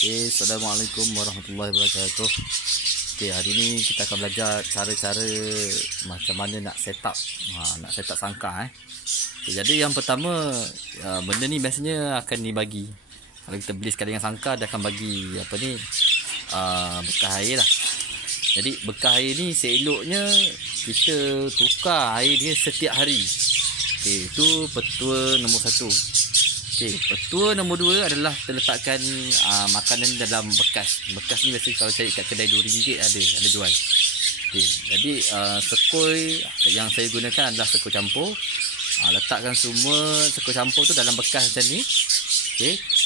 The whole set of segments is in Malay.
Assalamualaikum warahmatullahi wabarakatuh. Hari ini kita akan belajar cara-cara macam mana nak set up sangkar. Jadi yang pertama, benda ni biasanya akan dibagi. Kalau kita beli sekali dengan sangkar, dia akan bagi bekas air lah. Jadi bekas air ni seeloknya kita tukar air dia setiap hari. Itu petua nombor 1. Petua nombor 2 adalah kita letakkan makanan dalam bekas. Bekas ni biasa kalau cari kat kedai RM2 ada jual. Jadi sekoi yang saya gunakan adalah sekoi campur. Letakkan semua sekoi campur tu dalam bekas macam ni.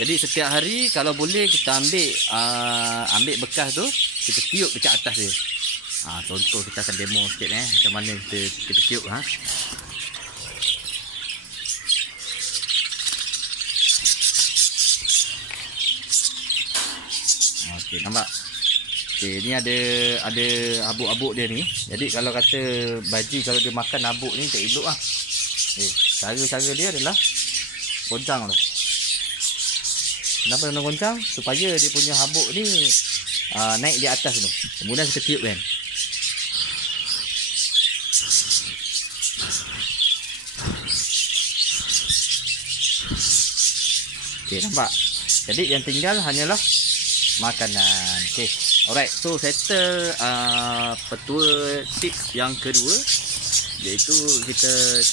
Jadi setiap hari kalau boleh kita ambil bekas tu, kita tiup dekat atas dia. Contoh kita akan demo sikit macam mana kita tiup nampak? Ni ada habuk-habuk dia ni. Jadi kalau kata baji kalau dia makan habuk ni tak elok lah. Cara-cara dia adalah goncang tu. Kenapa kena goncang? Supaya dia punya habuk ni naik di atas tu. Kemudian kita tiup kan. Nampak? Jadi yang tinggal hanyalah makanan. Alright, so settle petua tips yang kedua, iaitu kita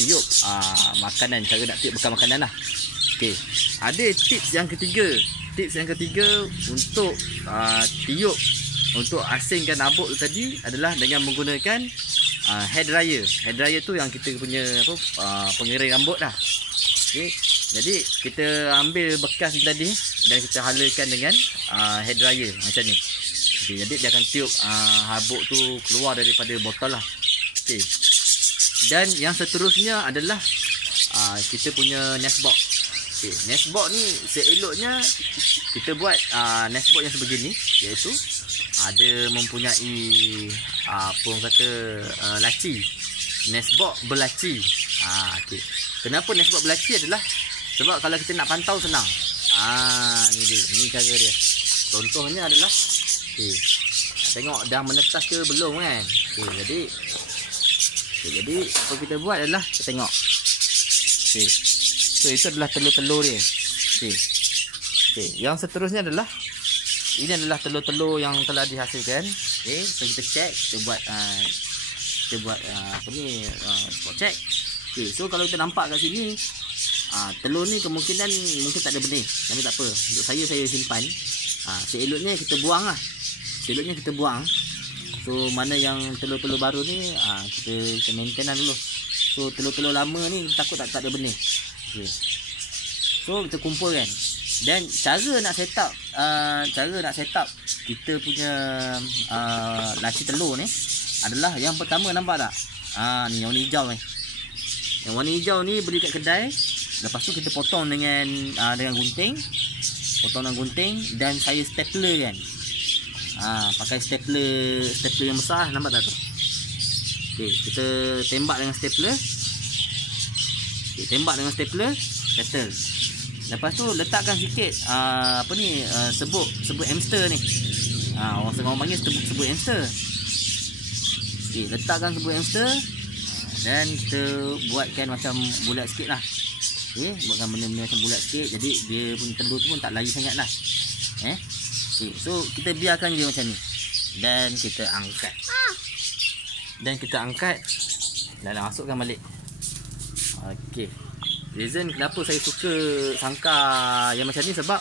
tiup makanan. Cara nak tiup bekas makanan lah. Ada tips yang ketiga. Tips yang ketiga untuk tiup, untuk asingkan habuk tu tadi adalah dengan menggunakan hair dryer. Hair dryer tu yang kita punya pengering rambut lah. Jadi kita ambil bekas tadi dan kita halakan dengan hair dryer macam ni. Jadi dia akan tiup habuk tu keluar daripada botol lah. Dan yang seterusnya adalah kita punya nestbox. Nestbox ni seeloknya kita buat nestbox yang sebegini, iaitu ada mempunyai laci. Nestbox berlaci. Kenapa nestbox berlaci adalah sebab kalau kita nak pantau senang. Ni dia, ni cara dia. Contohnya adalah tengok dah menetas ke belum kan. Jadi apa kita buat adalah kita tengok. So itu adalah telur-telur dia. Yang seterusnya adalah ini adalah telur-telur yang telah dihasilkan. So kita check, kita buat spot check. So kalau kita nampak kat sini, telur ni mungkin tak ada benih, tapi tak apa. Untuk saya simpan. Seeloknya kita buang lah. So mana yang telur-telur baru ni kita maintain lah dulu. So telur-telur lama ni takut tak ada benih. So kita kumpulkan. Dan cara nak set up kita punya laci telur ni adalah yang pertama, nampak tak? Ni yang warna hijau ni. Yang warna hijau ni beli kat kedai. Lepas tu kita potong dengan gunting. Dan saya stapler kan. Pakai stapler yang besar, nampak tak tu? Kita tembak dengan stapler. Settle. Lepas tu letakkan sikit sebut hamster ni. Orang panggil sebut hamster. Letakkan sebut hamster dan kita buatkan macam bulat sikit lah. Buatkan benda-benda macam bulat sikit. Jadi dia pun telur tu pun tak lari sangat lah. So kita biarkan dia macam ni. Dan kita angkat. Dan masukkan balik. Reason kenapa saya suka sangkar yang macam ni sebab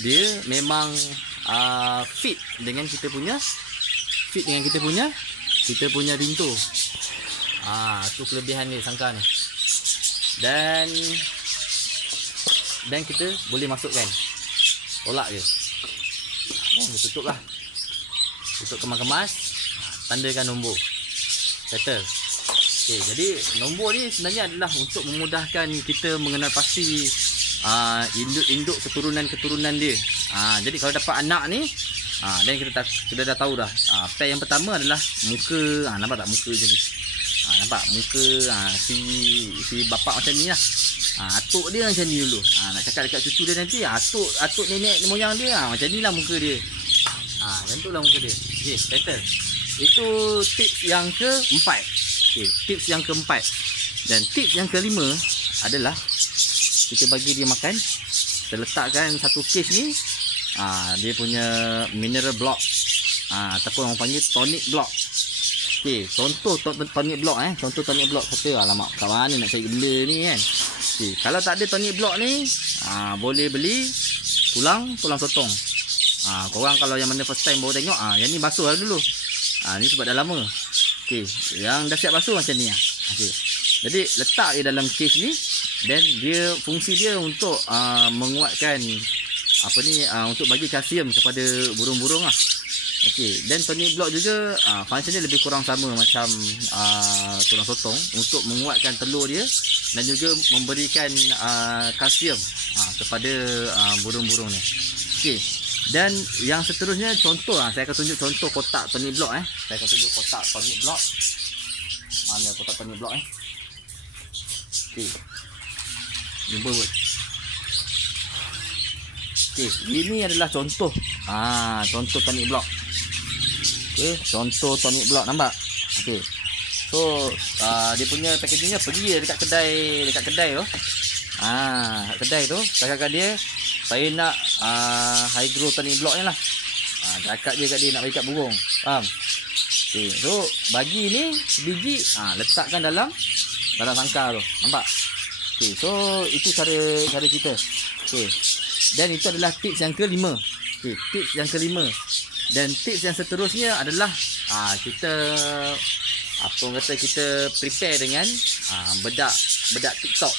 dia memang fit dengan kita punya rinto. Tu kelebihan ni sangkar ni. Dan kita boleh masukkan, tolak je. Kita tutup lah. Tutup kemas-kemas, tandakan nombor, settle. Jadi nombor ni sebenarnya adalah untuk memudahkan kita mengenal pasti induk keturunan dia. Jadi kalau dapat anak ni, dan kita dah tahu dah. Pair yang pertama adalah muka. Nampak tak muka je ni? Nampak muka si bapak macam ni lah. Atuk dia macam ni dulu. Nak cakap dekat cucu dia nanti, atuk nenek moyang dia, macam ni lah muka dia. Macam tu lah muka dia. Okay, settle. Itu tips yang keempat. Okay, tips yang keempat. Dan tips yang kelima adalah kita bagi dia makan. Kita letakkan satu case ni, dia punya mineral block, ataupun orang panggil tonic block. Okay, contoh tonic block contoh tonic block. Kata alamak, kat mana nak cari benda ni kan. Okay, kalau tak ada tonic block ni, boleh beli tulang sotong. Korang kalau yang mana first time baru tengok, yang ni basuh lah dulu. Ni sebab dah lama. Okay, yang dah siap basuh macam ni. Okay, jadi letak dia dalam case ni. Dan dia fungsi dia untuk menguatkan untuk bagi kalsium kepada burung-burung lah. Okey, dan tonic block juga function dia lebih kurang sama macam tulang sotong untuk menguatkan telur dia dan juga memberikan kalsium kepada burung-burung ni. Okey. Dan yang seterusnya contoh saya akan tunjuk contoh kotak tonic block Saya akan tunjuk kotak tonic block. Mana kotak tonic block Okey. Jumpa pun. Okey, ini adalah contoh. Contoh tonic block. Okey, contoh tonic block, nampak? Okey. So, dia punya packagingnya pergi dekat kedai tu. Kedai tu, cakap dia, saya nak hydro tonic block ni lah. Cakap dia kat dia nak bagi kat burung. Faham? Okey, so bagi ni sebiji, letakkan dalam sangkar tu. Nampak? Okay, so itu cara kita. Okay, dan itu adalah tips yang kelima. Okay, tips yang kelima. Dan tips yang seterusnya adalah kita kita prepare dengan bedak TikTok.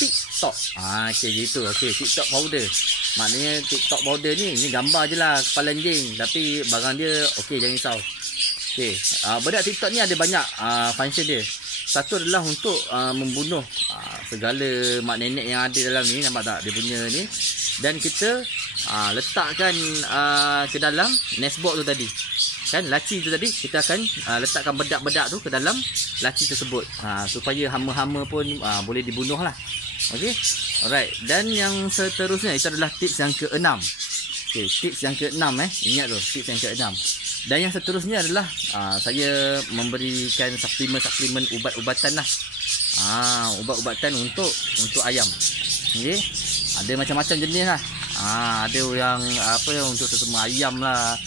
TikTok. Okay, gitu. Okay, TikTok powder. Maknanya TikTok powder ni gambar je lah kepala anjing, tapi barang dia okey, jangan risau. Okay, bedak TikTok ni ada banyak function dia. Satu adalah untuk membunuh segala mak nenek yang ada dalam ni, nampak tak dia punya ni. Dan kita letakkan ke dalam nestbox tu tadi. Kan laci tu tadi, kita akan letakkan bedak-bedak tu ke dalam laci tersebut. Supaya hama-hama pun boleh dibunuh lah. Okay, alright. Dan yang seterusnya itu adalah tips yang keenam. Okay, tips yang keenam ingat tu, tips yang keenam. Dan yang seterusnya adalah saya memberikan suplemen ubat-ubatan lah. Ubat-ubatan untuk ayam. Okay. Ada macam-macam jenis lah. Ada yang untuk sesama ayam lah.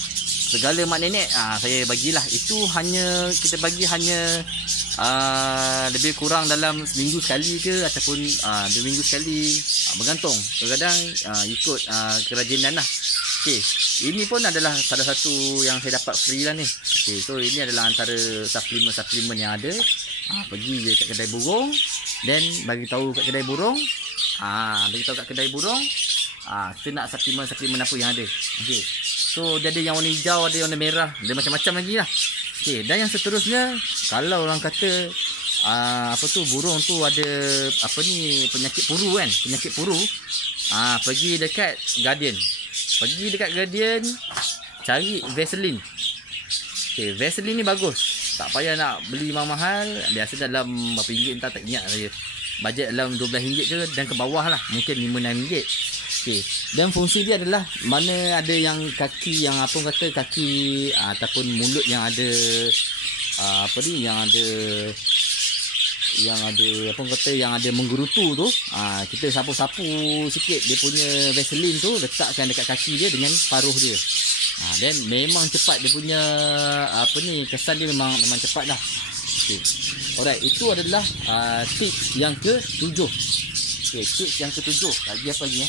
Segala mak nenek saya bagilah. Itu kita bagi hanya lebih kurang dalam seminggu sekali ke ataupun 2 minggu sekali. Bergantung. Kadang-kadang ikut kerajinan lah. Okay, ini pun adalah salah satu yang saya dapat free lah ni. Okay, so ini adalah antara suplemen yang ada. Pergi je kat kedai burung, then bagi tahu kat kedai burung. Kita nak suplemen apa yang ada. Okay, so dia ada yang warna hijau, ada yang warna merah, ada macam-macam lagi lah. Okay, dan yang seterusnya, kalau orang kata burung tu ada penyakit puru kan, pergi dekat Guardian. Cari Vaseline. Okay, Vaseline ni bagus. Tak payah nak beli mahal. Biasa dalam berapa ringgit entah tak ingat saya. Bajet dalam RM12 je dan ke bawah lah. Mungkin RM5-6. Okay. Dan fungsi dia adalah mana ada yang kaki yang kaki ataupun mulut yang ada yang ada menggerutu tu, kita sapu-sapu sikit dia punya Vaseline tu, letakkan dekat kaki dia dengan paruh dia. Dan memang cepat dia punya kesan dia memang cepat lah. Okay. Alright, itu adalah tips yang ke-7. Okay, tips yang ke-7. Lagi apa lagi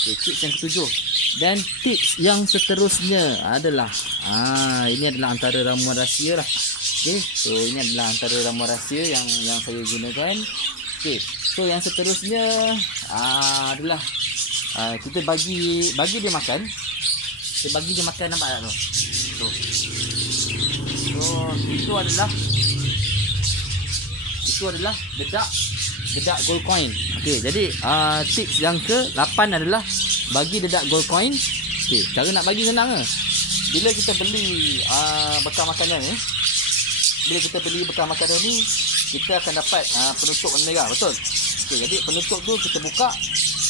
Okay, tips yang ke-7. Dan tips yang seterusnya adalah ini adalah antara ramuan rahsia lah. Okay, so ini adalah antara ramuan rahsia yang saya gunakan. Okay, so yang seterusnya adalah kita bagi dia makan. Kita bagi dia makan, nampak tak tu? So itu adalah dedak gold coin. Okay, jadi tips yang ke-8 adalah bagi dedak gold coin. Okay, cara nak bagi senang ke? Bila kita beli bekal makanan ni, kita akan dapat penutup warna merah, betul? Okey, jadi penutup tu kita buka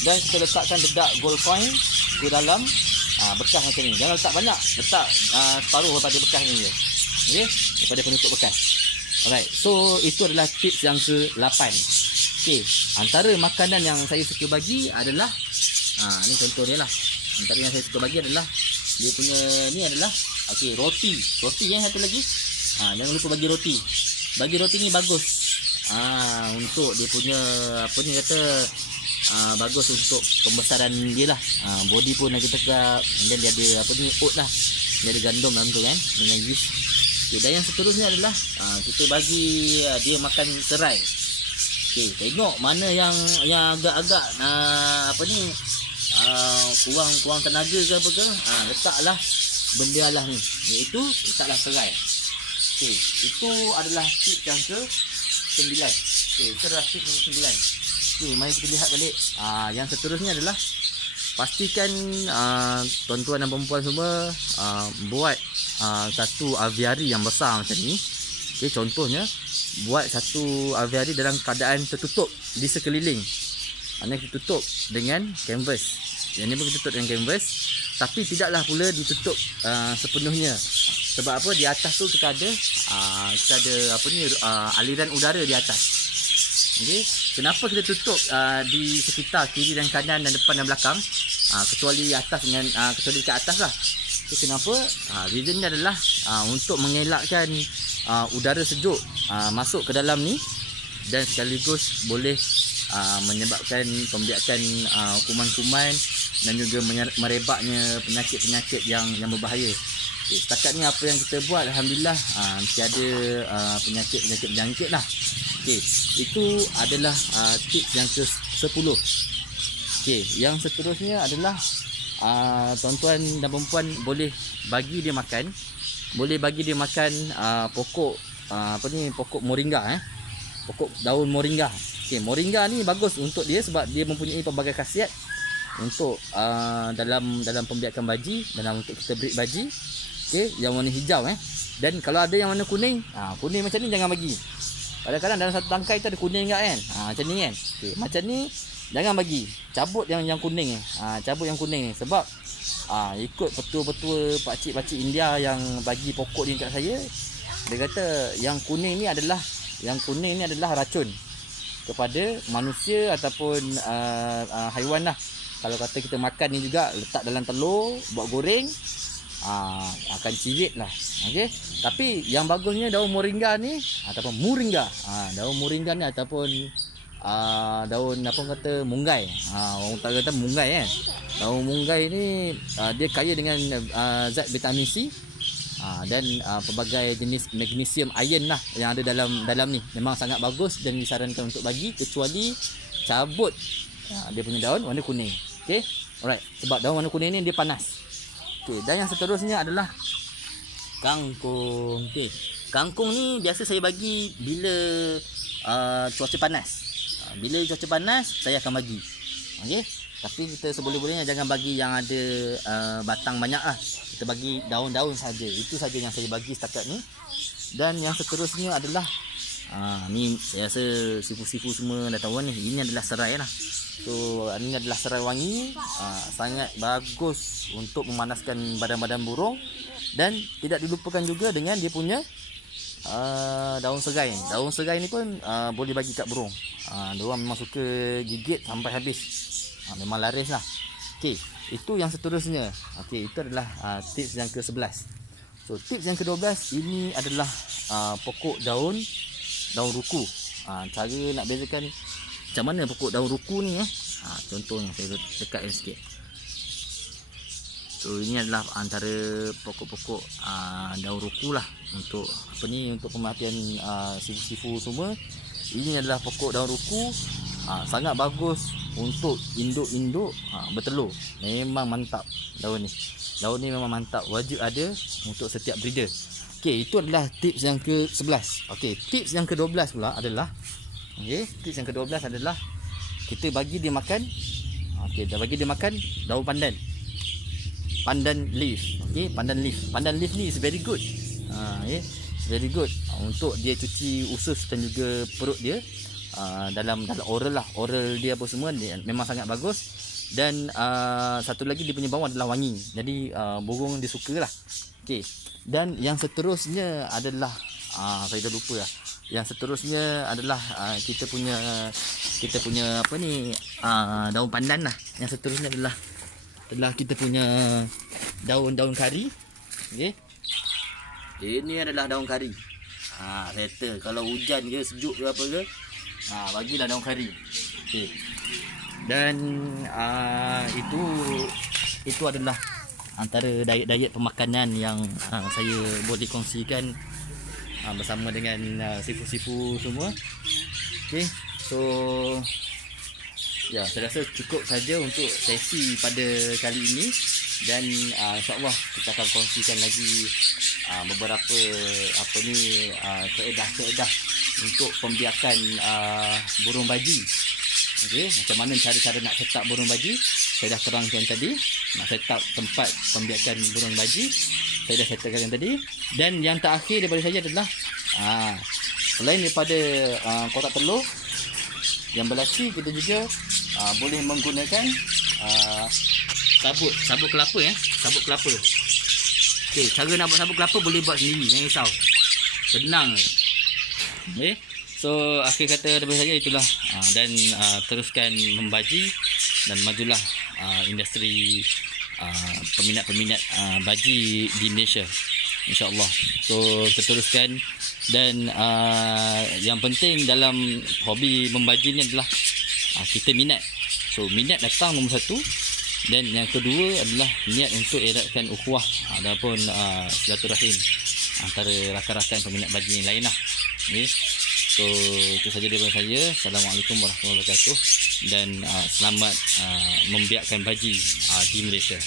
dan kita letakkan dedak gold coin ke dalam bekas macam ni. Jangan letak banyak, letak separuh daripada bekas ni je. Okey, daripada penutup bekas. Alright, so itu adalah tips yang ke-8. Okey, antara makanan yang saya suka bagi adalah ni contoh dia lah. Antara yang saya suka bagi adalah dia punya ni adalah roti. Roti yang satu lagi. Jangan lupa bagi roti. Bagi roti ni bagus. Untuk dia punya apa ni kata bagus untuk pembesaran dia lah. Body pun lagi tegap. And then dia ada apa ni oat lah. Dia ada gandum dalam tu kan dengan yeast. Okay, dan yang seterusnya adalah kita bagi dia makan serai. Okey, tengok mana yang agak-agak apa ni kurang tenaga ke apa ke, letaklah benda lah ni, iaitu letaklah serai. Okey, itu adalah tips yang ke-9. Okey, itu adalah tips yang ke-9. Okey, mari kita lihat balik. Yang seterusnya adalah pastikan tuan-tuan dan perempuan semua buat satu aviari yang besar macam ni. Okey, contohnya buat satu aviari dalam keadaan tertutup di sekeliling. Hanya ditutup dengan canvas. Yang ni pun ditutup dengan canvas, tapi tidaklah pula ditutup sepenuhnya. Sebab apa? Di atas tu kita ada apa ni aliran udara di atas. Okey, kenapa kita tutup di sekitar kiri dan kanan dan depan dan belakang, kecuali atas dengan kecuali dekat atas lah. Okay, kenapa? Reasonnya adalah untuk mengelakkan udara sejuk masuk ke dalam ni, dan sekaligus boleh menyebabkan pembiakan kuman-kuman dan juga merebaknya penyakit-penyakit yang berbahaya. Okay, setakat ni apa yang kita buat, alhamdulillah tiada penyakit-penyakit berjangkit lah. Okay, itu adalah tips yang ke-10. Okay, yang seterusnya adalah tuan-tuan dan perempuan boleh bagi dia makan, pokok apa ni, pokok moringa, pokok daun moringa. Okey, moringa ni bagus untuk dia sebab dia mempunyai pelbagai khasiat untuk dalam pembiakan baji, dalam untuk kita breed baji. Okey, yang warna hijau dan kalau ada yang warna kuning, kuning macam ni jangan bagi. Kadang-kadang dalam satu tangkai tu ada kuning enggak kan? Macam ni kan. Okey, macam ni jangan bagi. Cabut yang kuning ni. Cabut yang kuning ni sebab ikut petua-petua pakcik-pakcik India yang bagi pokok ni kat saya, dia kata yang kuning ni adalah racun kepada manusia ataupun haiwan lah. Kalau kata kita makan ni juga, letak dalam telur, buat goreng, akan cirit lah. Okey, tapi yang bagusnya daun moringa ni ataupun moringa, daun moringa ni ataupun daun apa kata munggai, orang kata munggai daun munggai ni dia kaya dengan zat vitamin C dan pelbagai jenis magnesium iron lah yang ada dalam ni. Memang sangat bagus dan disarankan untuk bagi, kecuali cabut dia punya daun warna kuning. Okey, alright, sebab daun warna kuning ni dia panas. Okey, dan yang seterusnya adalah kangkung. Okey, kangkung ni biasa saya bagi bila cuaca panas. Bila cuaca panas saya akan bagi. Okey, tapi kita seboleh-bolehnya jangan bagi yang ada batang banyak lah. Kita bagi daun-daun saja. Itu saja yang saya bagi setakat ni. Dan yang seterusnya adalah ni saya rasa sifu-sifu semua dah tahu ni. Ini adalah serai lah. So ini adalah serai wangi, sangat bagus untuk memanaskan badan-badan burung. Dan tidak dilupakan juga dengan dia punya daun serai. Daun serai ni pun boleh bagi kat burung. Diorang memang suka gigit sampai habis. Memang laris lah. Okey, itu yang seterusnya. Okey, itu adalah tips yang ke-11. So tips yang ke-12 ini adalah pokok daun ruku. Cara nak bezakan macam mana pokok daun ruku ni contohnya saya dekatkan sikit. So ini adalah antara pokok-pokok daun ruku lah untuk apa ni, untuk pemerhatian sifu-sifu semua. Ini adalah pokok daun ruku, sangat bagus untuk induk-induk bertelur. Memang mantap daun ni. Daun ni memang mantap, wajib ada untuk setiap breeder. Okey, itu adalah tips yang ke-11. Okey, tips yang ke-12 pula adalah tips yang ke-12 adalah kita bagi dia makan. Okey, dah bagi dia makan daun pandan. Pandan leaf. Okey, pandan leaf. Pandan leaf ni is very good. very good untuk dia cuci usus dan juga perut dia. Dalam oral lah, oral dia apa semua dia memang sangat bagus. Dan satu lagi dia punya bau adalah wangi, jadi burung dia suka lah. Okey, dan yang seterusnya adalah saya dah lupa lah. Yang seterusnya adalah kita punya apa ni, daun pandan lah. Yang seterusnya adalah kita punya daun kari. Okey, ini adalah daun kari. Settle kalau hujan ke sejuk ke apa ke, bagilah daun kari. Okey. Dan itu adalah antara diet pemakanan yang saya boleh kongsikan bersama dengan sifu-sifu semua. Okey, so ya, saya rasa cukup saja untuk sesi pada kali ini. Dan insya-Allah kita akan kongsikan lagi beberapa keedah untuk pembiakan burung baji. Okey, macam mana cara-cara nak set up burung baji saya dah terangkan tadi. Nak set up tempat pembiakan burung baji saya dah settlekan tadi. Dan yang terakhir daripada saya adalah selain daripada kotak telur yang berlaci, kita juga boleh menggunakan sabut kelapa ya. Sabut kelapa. Okey, cara nak buat sabut kelapa boleh buat sendiri, jangan risau. Senang. Okey. So akhir kata daripada saya itulah, dan teruskan membaji dan majulah industri peminat-peminat baji di Malaysia, insya-Allah. So kita teruskan. Dan yang penting dalam hobi membaji ni adalah kita minat. So minat datang nombor satu. Dan yang kedua adalah niat untuk eratkan ukhuwah ataupun silaturahim antara rakan-rakan peminat baji yang lain lah. Okay. So itu saja daripada saya. Assalamualaikum warahmatullahi wabarakatuh. Dan selamat membiakkan baji di Malaysia.